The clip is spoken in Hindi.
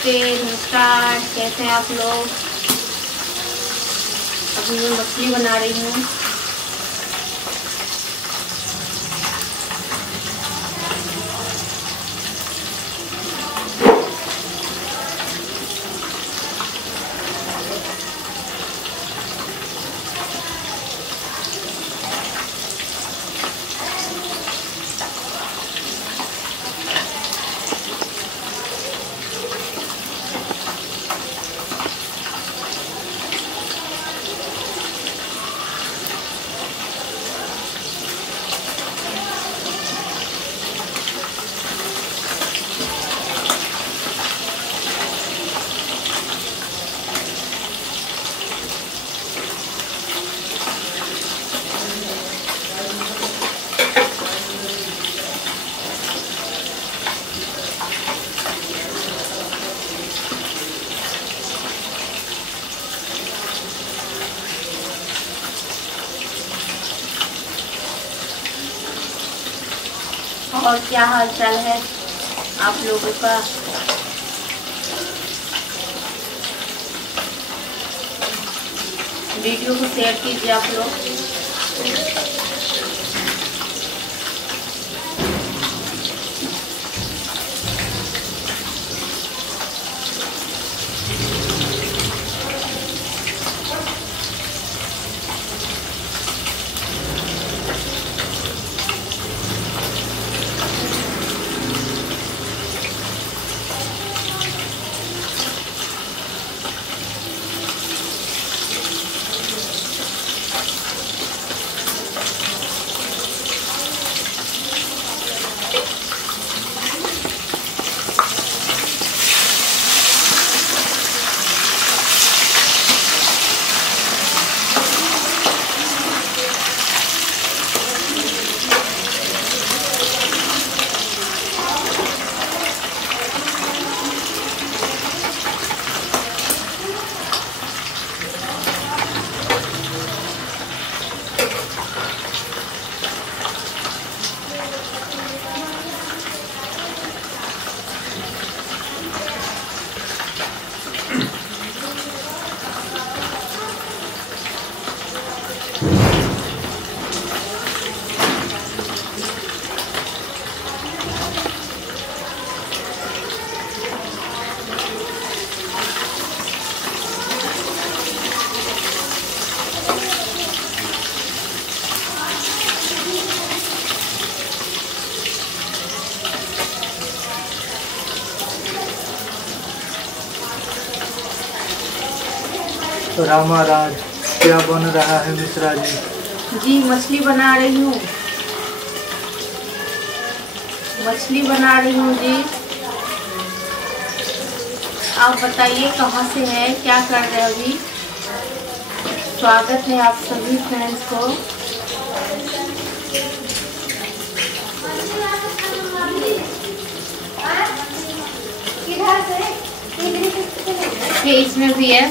नमस्ते, नमस्कार। कैसे हैं आप लोग? अभी मैं मछली बना रही हूँ। और क्या हाल चाल है आप लोगों का? वीडियो को शेयर कीजिए आप लोग। तो रामा राज क्या बन रहा है मिश्रा जी? जी मछली बना रही हूँ, मछली बना रही हूँ जी। आप बताइए कहाँ से हैं, क्या कर रहे हैं अभी? स्वागत है आप सभी फ्रेंड्स को। इसमें भी है।